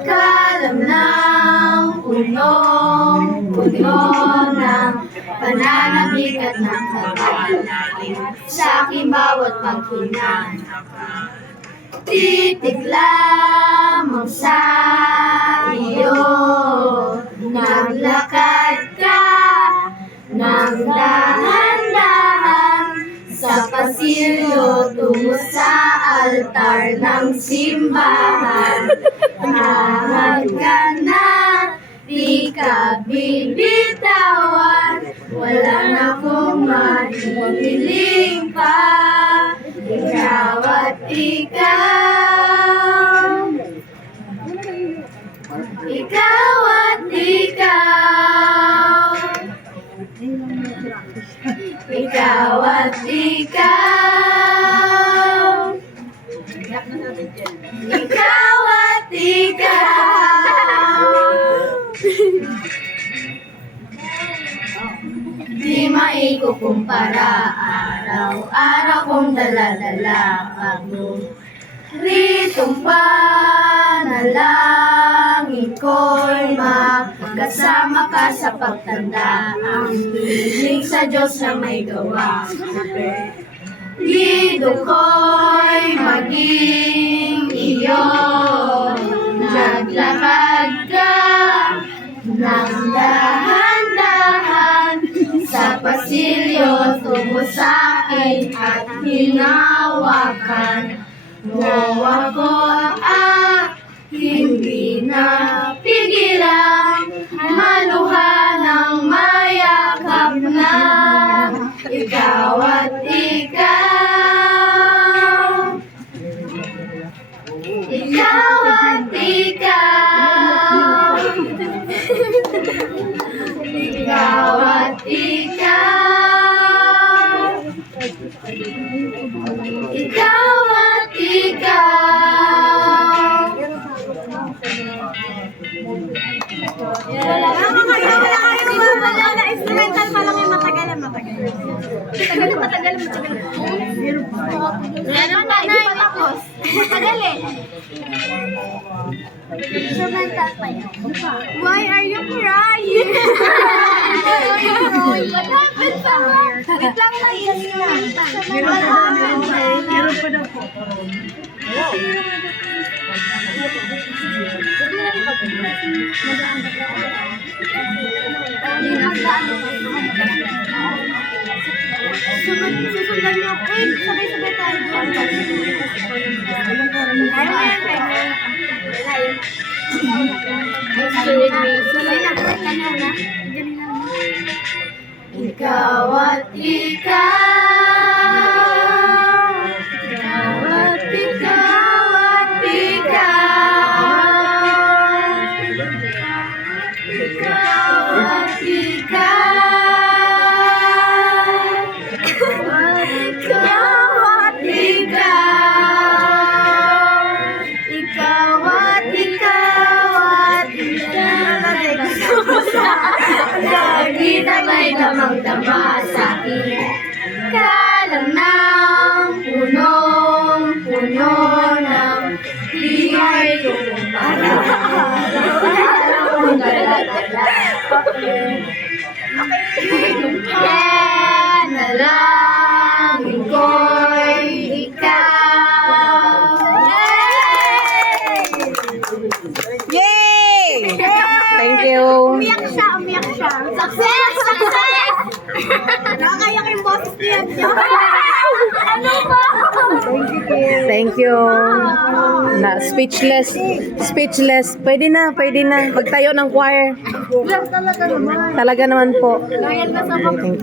Kalamnang punong-puno ng pananabik at ng pag-aalala sa aking bawat paghinga. Titig lamang sa iyo, naglakad ka ng dahan-dahan sa pasilyo tungo sa altar ng simbahan. Mahal ka na, di ka bibitawan, wala na akong mahihiling pa. Ikaw at ikaw, ikaw at ikaw, ikaw at ikaw, ikaw at ikaw. Di maikukumpara, araw-araw kong dala-dala ang ritong panalangin ko'y makasama ka sa pagtanda. Ang hiling sa Diyos na may gawa, lido ko'y maging iyo. Naglakad ka ng dahan-dahan sa pasilyo tungo sa akin at hinawakan mo ako hindi na pigilan, maluha ng mayakap na ikaw at ikaw, ikaw at ikaw, ikaw at ikaw, ikaw at ikaw. Wala na instrumental pa lang yung matagal. Meron pa na yung tapos. Matagal eh. Instrumental pa yun. Why are you crying? What happened sa mo? Wait lang na instrumental. Meron pa daw po. Susundan niyo ako. Sabay-sabay tayo doon. Ikaw at ikaw, ikaw at ikaw at ikaw, ikaw at ikaw, ikaw at ikaw, ikaw at ikaw at ikaw. Lagi may damang-dama sa akin. Kalamnang punong-puno ng himay ko para araw-araw kong dala-dala. Panalangin ko'y ikaw. Yay! Thank you. Umiyak siya. Success! Nakakayak yung boses niya. Ano ba? Thank you. Na speechless. Pwede na. Pagtayo ng choir. Talaga naman. Talaga naman po. Loyal ka sa